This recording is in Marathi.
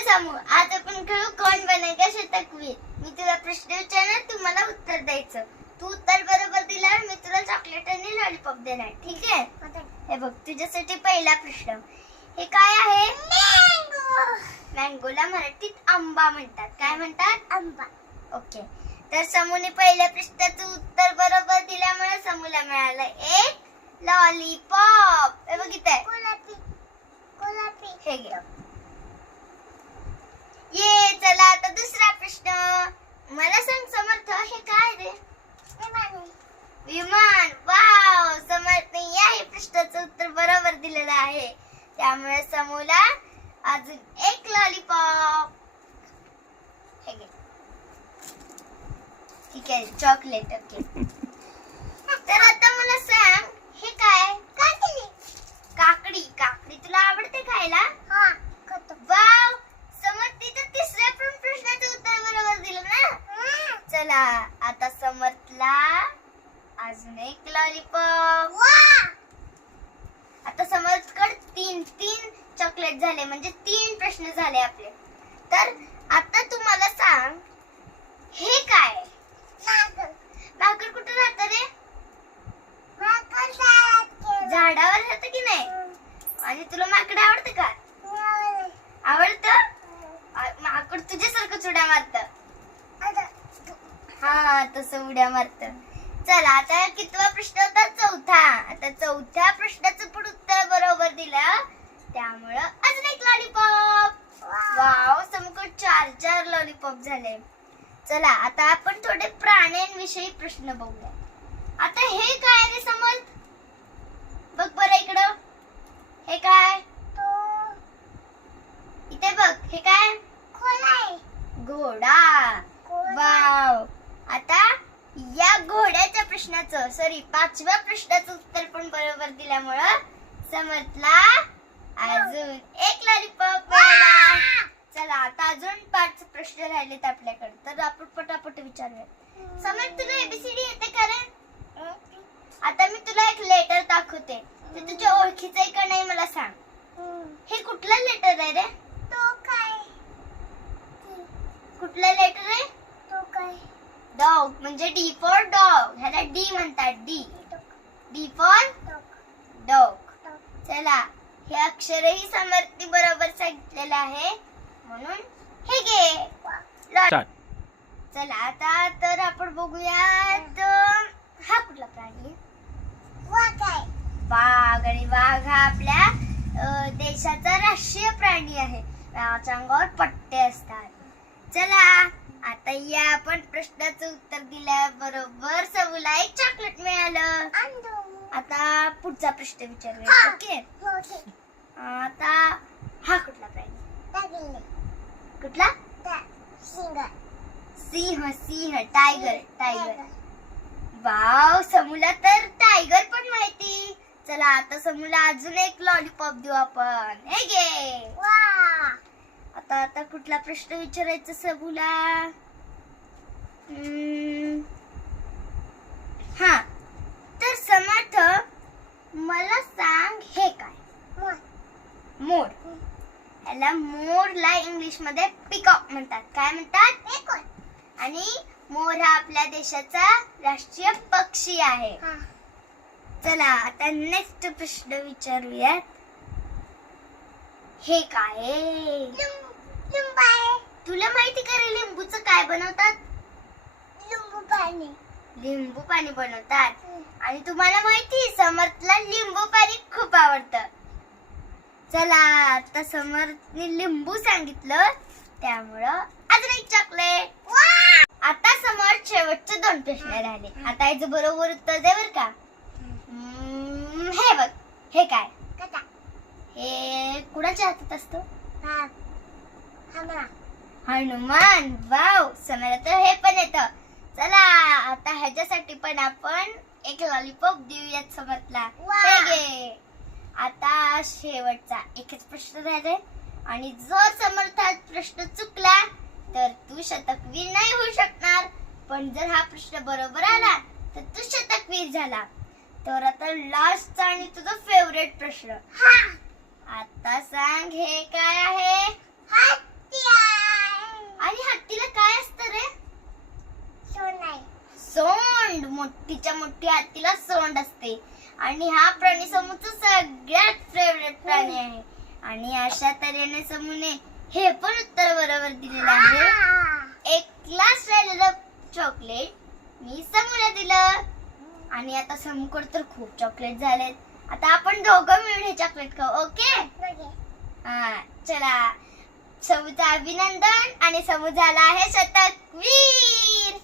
चल समू, आज आपण खेळू कोण बनेगा शतकवीर. मी तुला प्रश्न विचारणार, तू मला उत्तर द्यायचं. तू उत्तर बरोबर दिल्यावर मी तुला चॉकलेट आणि लॉलीपॉप देणार. ठीक आहे? हे बघ, तुझ्यासाठी पहिला प्रश्न. हे काय आहे? मँगो. मँगोला मराठीत आंबा म्हणतात. काय म्हणतात? आंबा. ओके. तर समूने पहिल्या प्रश्नाचं उत्तर बरोबर दिल्यामुळे समूला मिळालं एक लॉलीपॉप. हे बघ इथे गुलाबी. हे घे. ये चला आता दुसरा प्रश्न. मला सांग समर्थ, हे काय रे? विमान. वाव, समर्थने याही प्रश्नाचं उत्तर बरोबर दिलेलं आहे. त्यामुळे समूला अजून एक लॉलीपॉप. हे घे. ठीक आहे, चॉकलेट. ओके. तर आता मला सांग, हे काय? काकडी. काकडी तुला आवडते खायला? वाव, समर्थीचं तिसऱ्या पण प्रश्नाचं उत्तर बरोबर दिलं ना. चला आता समर्थला अजून एक लॉलीपॉप. आता समर्थकडे तीन चॉकलेट झाले, म्हणजे 3 प्रश्न झाले आपले. तर आता तू मला सांग, हे काय? माकड कुठे राहतं रे? झाडावर राहतं की नाही? आणि तुला माकड आवडतं का? आवडतं? माकड तुझ्यासारखं उड्या मारत. हा, तसं उड्या मारत. चला आता कितवा प्रश्न होता? चौथा. आता चौथ्या प्रश्नाचं पण उत्तर बरोबर दिलं, त्यामुळं अजून एक लॉलीपॉप. वाव, समोर 4 लॉलीपॉप झाले. चला आता आपण थोडे प्राण्यांविषयी प्रश्न बघूया. आता हे काय रे समर्थ? बघ बरं इकडं. हे काय? इथे बघ. हे काय? घोडा. वाव. आता या घोड्याच्या प्रश्नाचं, 5व्या प्रश्नाचं उत्तर पण बरोबर दिल्यामुळं समर्थला अजून एक लॉलीपॉप मिळाला. चला आता अजून 5 प्रश्न राहिलेत आपल्याकडे, तर आपण पटापट विचारूया. समर्थ, तुला एबीसीडी येते का रे? आता मी तुला एक लेटर दाखवते, ते तुझ्या ओळखीचं आहे का नाही मला सांग. हे कुठलं लेटर आहे रे? कुठलं लेटर आहे? डॉग. म्हणजे डी फॉर डॉग. ह्याला डी म्हणतात. D for dog. चला, हे अक्षरही समर्थी बरोबर सांगितलेलं आहे, म्हणून हे घे. चला आता तर आपण बघूयात, हा कुठला प्राणी आहे? वाघ. आणि वाघ हा आपल्या देशाचा राष्ट्रीय प्राणी आहे. वाघाच्या अंगावर पट्टे असतात. चला आता या आपण प्रश्नाचं उत्तर दिल्याबरोबर सबूला एक चॉकलेट मिळालं. आता पुढचा प्रश्न विचारूया. ओके. आता हा कुठला प्राणी? कुठला? सिंह. टायगर. वाव, समूला तर टायगर पण माहिती. चला आता समूला अजून एक लॉलीपॉप देऊ आपण. हे घे. आता कुठला प्रश्न विचारायचा सबूला? हा, तर समर्थ मला सांग, हे काय? मोर. याला मोरला इंग्लिश मध्ये पिकॉक म्हणतात. काय म्हणतात? आणि मोर हा आपल्या देशाचा राष्ट्रीय पक्षी आहे. चला आता नेक्स्ट प्रश्न विचारूयात. हे काय? तुला माहिती का रे लिंबूचं काय बनवतात? लिंबू पाणी बनवतात. आणि तुम्हाला माहिती, समर्थला लिंबू पाणी खूप आवडतं. चला आता समर्थने लिंबू सांगितलं, त्यामुळं अजून एक चॉकलेट. आता समर्थ शेवटचे 2 प्रश्न राहिले. आता याचं बरोबर उत्तर दे बर का. हे बघ. हे काय? हे कुणाच्या हातात असतं? हनुमान. वाव, समोर तर हे पण येतं. चला आता ह्याच्यासाठी पण आपण एक लॉलीपॉप देऊयात समर्थला. हे घे. आता शेवटचा एकच प्रश्न राहिलाय, आणि जर समर्थ हा प्रश्न चुकला तर तू शतकवीर नाही होऊ शकणार. पण जर हा प्रश्न बरोबर आला तर तू शतकवीर झाला. तर आता लास्टचा आणि तुझा फेवरेट प्रश्न. आता सांग, हे काय आहे? हत्ती. आणि हा प्राणी समूचा सगळ्यात फेवरेट प्राणी आहे. आणि अशा तऱ्हेने समूने हे पण उत्तर बरोबर दिलेलं आहे. एक लास्ट राहिलेलं चॉकलेट मी समूला दिलं. आणि आता समूकडे तर खूप चॉकलेट झालेत. आता आपण दोघं मिळून हे चॉकलेट खाऊ. ओके चला. समूचं अभिनंदन. आणि समू झाला आहे शतकवीर.